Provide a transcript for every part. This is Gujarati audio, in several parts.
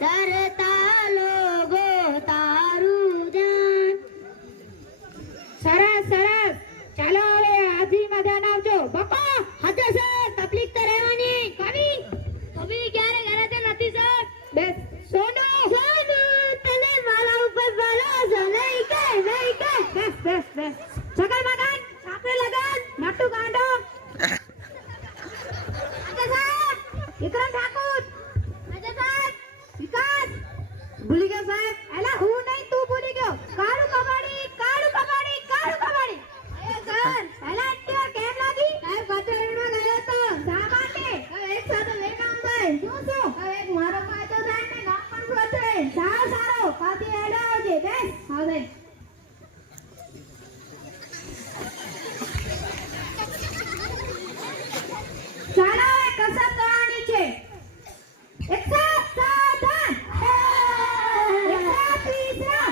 ડરતા લોકો તારું જાણ. સરસ સરસ. ચાલો હવે હાજરીમાં ધ્યાન આપજો. બાપા હાજર સર, તકલીફ તો રહેવાની. કવિ ક્યારે ઘરે તો નથી સર. બેસ. સોનુ તને મારા ઉપર ભરોસો નહીં કે નહીં કે. બેસ બેસ બેસ. સગલ મગન આપણે લગન નટુ કાંડો. વિક્રમ ઠાકોર. વિકાસ ભૂલી ગયો સાહેબ. એલા હું નહીં, તું ભૂલી ગયો. કાળું કબાડી કાળું કબાડી કાળું કબાડી. સર એલા અત્યારે કેમ લાગી? સાહેબ કચેરીમાં ગયો તો. શા માટે? એક સાથે બે કામ થાય. શું શું? એક મારો ફાયદો થાય ને ગામ પણ પહોંચે. સારો સારો. પાછી એડો આવજે. બેસ. હવે ચાલો કસરત કરવાની છે. એક સાથ સાધન. એક સાથ તીસરા.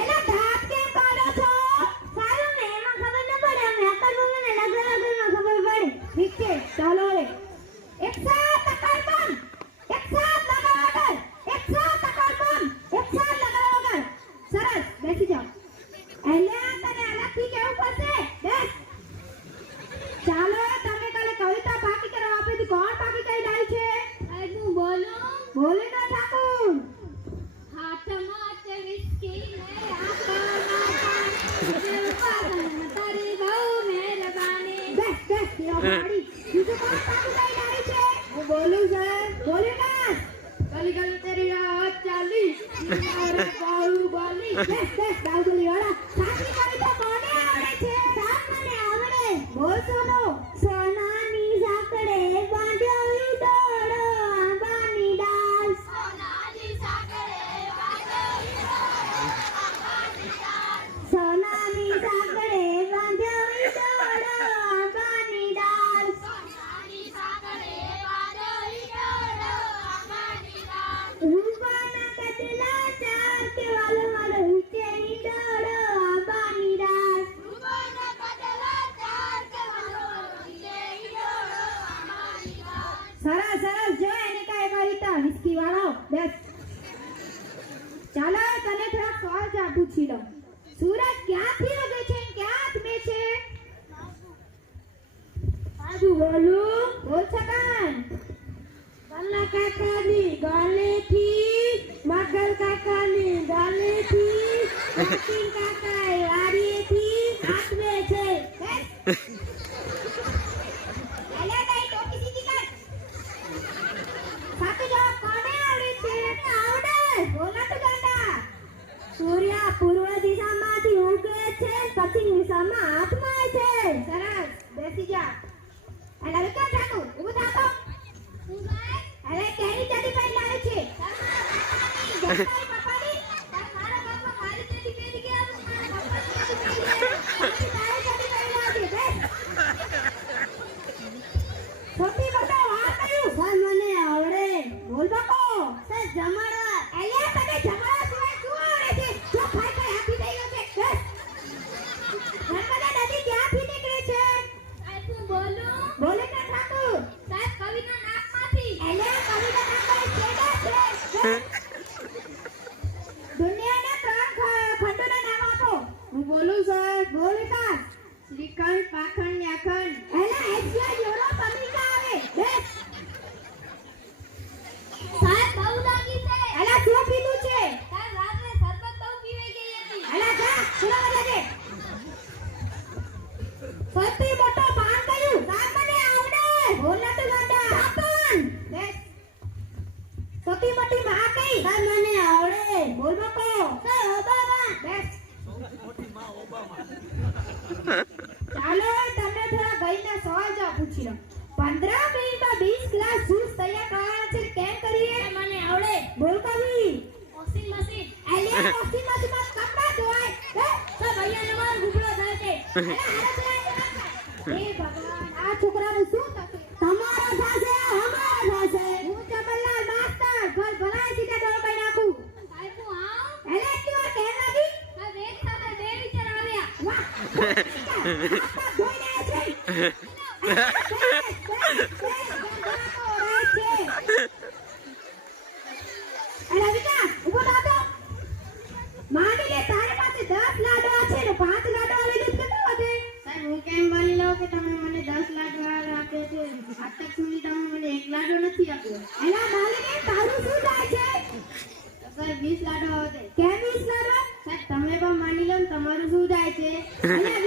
એલા ધાપ કેમ કાઢો છો? સારું ને એમાં ખબર ન પડે. મેં અકલ મને લગનમાં ખબર પડી. ઠીક છે ચાલો હવે. એક સાથ અકલ બંધ. એક સાથ લગાવ વગર. એક સાથ અકલ બંધ. એક સાથ લગાવ વગર. સરસ. બેસી જાઓ. એલા તને અલગથી કેવું પડશે. બેસ. ચાલો તમે કાલે કવિતા પાકી કરવા આપી હતી. કોણ પાકી કરી ડાળી છે? હું બોલું. બોલે ના ઠાકોર. હાથમાં છે વિસ્કી ને આંખોમાં પાણી. તારી બહુ મહેરબાની. બેસ બેસ પાડી. બીજું કોણ પાકી કરી ડાળી છે? હું બોલું સર. બોલે ના. ગલી ગલી તેરી રાત ચાલી અરે બાહુબલી. બેસ બેસ બાહુબલી વાળા. સાચી કવિતા કોને આવડે છે? સાત મને આવડે. બોલ સોનો. સોનાની સાંકળે બાંધ્યો ઈડોળો આંબાની ડાળ. સોનાની સાંકળે બાંધ્યો ઈડોળો આંબાની ડાળ. સોનાની સાંકળે બાંધ્યો ઈડોળો આંબાની ડાળ. સોનાની સાંકળે બાંધ્યો ઈડોળો આંબાની ડાળ. રૂપાના કટલા ચાર કે વાલો વાલો ઊંચે ઈડોળો આંબાની ડાળ. રૂપાના કટલા ચાર કે વાલો વાલો ઊંચે ઈડોળો આંબાની ડાળ. સરસ સરસ. જો એને કાય કવિતા વિસ્કી વાળો. બેસ. ચાલો તને થોડા સવાલ પૂછી લઉં. સૂરજ ક્યાંથી ઉગે છે ક્યાં હાથમે છે? સાજુ બોલું. બોલ છકન. ગલ્લા કાકાની ગાલેથી, મગલ કાકાની ગાલેથી, રતીન કાકાએ વાડીએથી હાથમે છે. બેસ. એલા કઈ ટોકી દીધી કર. સાચો જવાબ કોને આવડે છે? આવડે. બોલા તો ગાંડા. સૂર્ય પૂર્વ દિશામાંથી ઉગે છે, પશ્ચિમ દિશામાં હાથમાં છે. સરસ. બેસી જા. એલા વિક્રમ ઠાકોર ઊભો થાતો. શું ભાઈ? અરે કેની ચાડી પાઈ લાવે છે? તમારી પપ્પાની. મારા બાપા મારી ચાડી પહેરી ગયા. મારા પપ્પાની ચાડી પહેરી લાવે. બેસ. છોટી બટા વાત કર્યું. સર મને આવડે. બોલ બાપો. સર જમાડવા. એલા તને જમાડવા સિવાય શું આવડે છે? જો ખાઈ ખાઈ આપી દઈયો છે. બેસ. નર્મદા નદી ક્યાંથી નીકળે છે? સાહેબ હું બોલું. બોલે ના ઠાકોર. સાહેબ કવિના નાકમાંથી. એલા કવિના નાકમાં છેડા છે. દુનિયાના 3 ખંડોના નામ આપો. હું બોલું સર. બોલે કા. શ્રીખંડ, પાખંડ, ન્યાખંડ. એલા એશિયા, યુરોપ, અમેરિકા આવે. બેસ. સાહેબ બહુ લાગી છે. એલા શું પીધું છે? સાહેબ રાત્રે શરબત બહુ પીવાઈ ગઈ હતી. એલા જા સુલા લાગે. સૌથી મોટો પાન કયું? સાહેબ મને આવડે. બોલ ના તો ગાંડા. પાન. બેસ. સૌથી મોટી માં કઈ? સાહેબ મને આવડે. બોલ બાપો. Sir Obama. બેસ. સૌથી મોટી માં ઓબામા. ચાલો તમને થોડા ગઈના સવાલ જવાબ પૂછી લો. 15 મિનિટમાં 20 ગ્લાસ જ્યુસ તૈયાર કરવાના છે. કેમ કરીએ? મને આવડે. બોલ કવિ. Washing machine. એલિયા વોશિંગ મશીનમાં કપડા ધોવાય. તો ભૈયા નમાર ગુબળો થાય છે. એ ભગવાન આ છોકરાનું શું તકલીફ? તમારો થાશે અમારો થાશે. હું જબરલાલ માસ્ટર ઘર ભરાય સીધા ડોળ કઈ નાખું. સાહેબ હું આવ. એલે તું કેમ લાગી? સાહેબ એક સાથે બે વિચાર આવ્યા. વાહ. આ ધોઈ રહ્યા છે. એલા વિકા ઊભો થા તો. માની લે તારી પાસે 10 લાડવા છે ને 5 લાડવા લઈ લે કેટલા વધે? સાહેબ હું કેમ માની લઉં કે તમે મને 10 લાડવા આપ્યા છે આજ તક સુધી તમે મને 1 લાડવો નથી આપ્યો. એલા માલિને તારું શું થાય છે? તો સાહેબ 20 લાડવા વધે. કેમ 20 લાડવા? સાહેબ તમે પણ માની લો ને તમારું શું થાય છે? એલા